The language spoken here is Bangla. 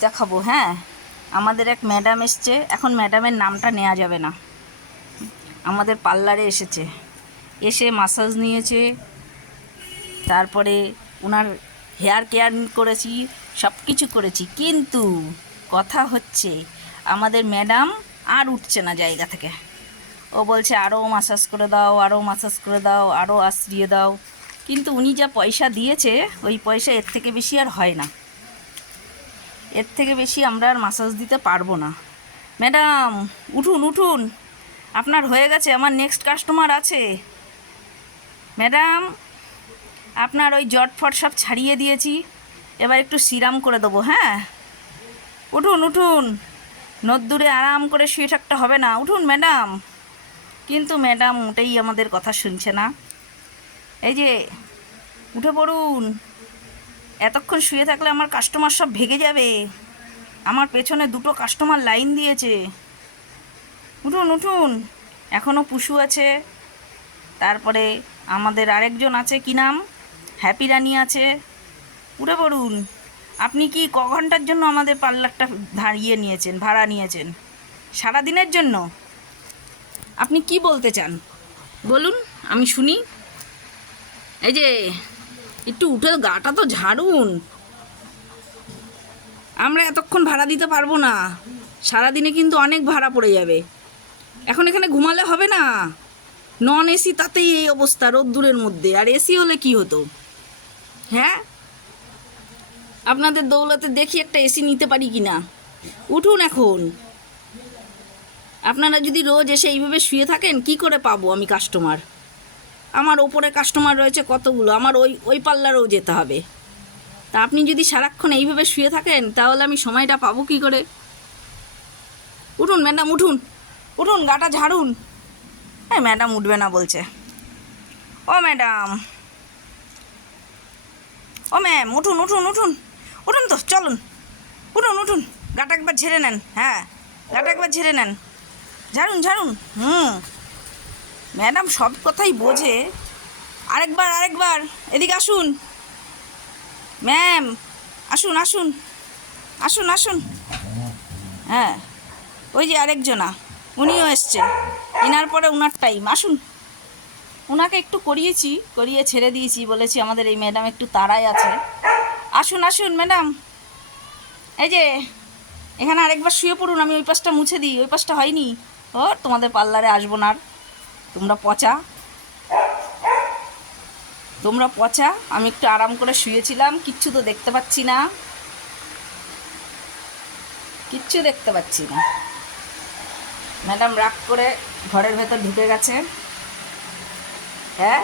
দেখাবো হ্যাঁ? আমাদের এক ম্যাডাম এসছে। এখন ম্যাডামের নামটা নেওয়া যাবে না। আমাদের পার্লারে এসেছে। এসে মাসাজ নিয়েছে। তারপরে ওনার হেয়ার কেয়ার করেছি সব কিছু করেছি। কিন্তু কথা হচ্ছে, আমাদের ম্যাডাম আর উঠছে না জায়গা থেকে। ও বলছে আরও মাসাজ করে দাও আরও মাসাজ করে দাও আরও আশ্রিয়ে দাও। কিন্তু উনি যা পয়সা দিয়েছে, ওই পয়সা এর থেকে বেশি আর হয় না। এর থেকে বেশি আমরা আর মাসাজ দিতে পারব না। ম্যাডাম, উঠুন উঠুন। আপনার হয়ে গেছে, আমার নেক্সট কাস্টমার আছে। ম্যাডাম, আপনার ওই জটফট সব ছাড়িয়ে দিয়েছি। এবার একটু সিরাম করে দেবো হ্যাঁ? উঠুন উঠুন। নদ্দুরে আরাম করে শুয়ে থাকতে হবে না। উঠুন, ম্যাডাম। কিন্তু ম্যাডাম মোটেই আমাদের কথা শুনছে না। এই যে, উঠে পড়ুন। এতক্ষণ শুয়ে থাকলে আমার কাস্টমার সব ভেগে যাবে। আমার পেছনে দুটো কাস্টমার লাইন দিয়েছে। উঠুন উঠুন। এখনও পুষু আছে। তারপরে আমাদের আরেকজন আছে, কি নাম? হ্যাপি রানি আছে। উঠে পড়ুন আপনি কি ক ঘণ্টার জন্য আমাদের পার্লারটা ভাড়িয়ে নিয়েছেন, ভাড়া নিয়েছেন? সারা দিনের জন্য? আপনি কি বলতে চান? বলুন, আমি শুনি। এই যে একটু উঠে গাটা তো ঝাড়ুন। আমরা এতক্ষণ ভাড়া দিতে পারব না। সারাদিনে কিন্তু অনেক ভাড়া পড়ে যাবে। এখন এখানে ঘুমালে হবে না। নন এসি তাতেই এই অবস্থা রোদ্দুরের মধ্যে। আর এসি হলে কি হতো? হ্যাঁ? আপনাদের দৌলতে দেখি একটা এসি নিতে পারি কি না উঠুন এখন। আপনারা যদি রোজ এসে এইভাবে শুয়ে থাকেন, কি করে পাবো আমি কাস্টমার আমার ওপরে কাস্টমার রয়েছে কতগুলো? আমার ওই ওই পার্লারেও যেতে হবে। তা আপনি যদি সারাক্ষণ এইভাবে শুয়ে থাকেন, তাহলে আমি সময়টা পাবো কি করে? উঠুন, ম্যাডাম, উঠুন। উঠুন, গাটা ঝাড়ুন। হ্যাঁ ম্যাডাম উঠবে না বলছে। ও ম্যাডাম। ও ম্যাম, উঠুন উঠুন উঠুন। উঠুন তো, চলুন। উঠুন উঠুন। গাটা একবার ঝেড়ে নেন হ্যাঁ। গাটা একবার ঝেড়ে নেন। ঝাড়ুন ঝাড়ুন। হুম। ম্যাডাম সব কথাই বোঝে। আরেকবার আরেকবার, এদিকে আসুন। ম্যাম, আসুন আসুন আসুন আসুন। হ্যাঁ ওই যে আরেকজনা, উনিও এসছে। এনার পরে উনার টাইম আসুন। ওনাকে একটু করিয়েছি, করিয়ে ছেড়ে দিয়েছি বলেছি আমাদের এই ম্যাডাম একটু তারাই আছে। আসুন আসুন, ম্যাডাম। এই যে, এখানে আরেকবার শুয়ে পড়ুন, আমি ওই পাশটা মুছে দিই, ওই পাশটা হয়নি। ও, তোমাদের পার্লারে আসব না আর। তোমরা পচা। তোমরা পচা। আমি একটু আরাম করে শুয়েছিলাম, কিচ্ছু তো দেখতে পাচ্ছি না। কিচ্ছু দেখতে পাচ্ছি না। ম্যাডাম রাগ করে ঘরের ভেতর ঢুকে গেছে। হ্যাঁ?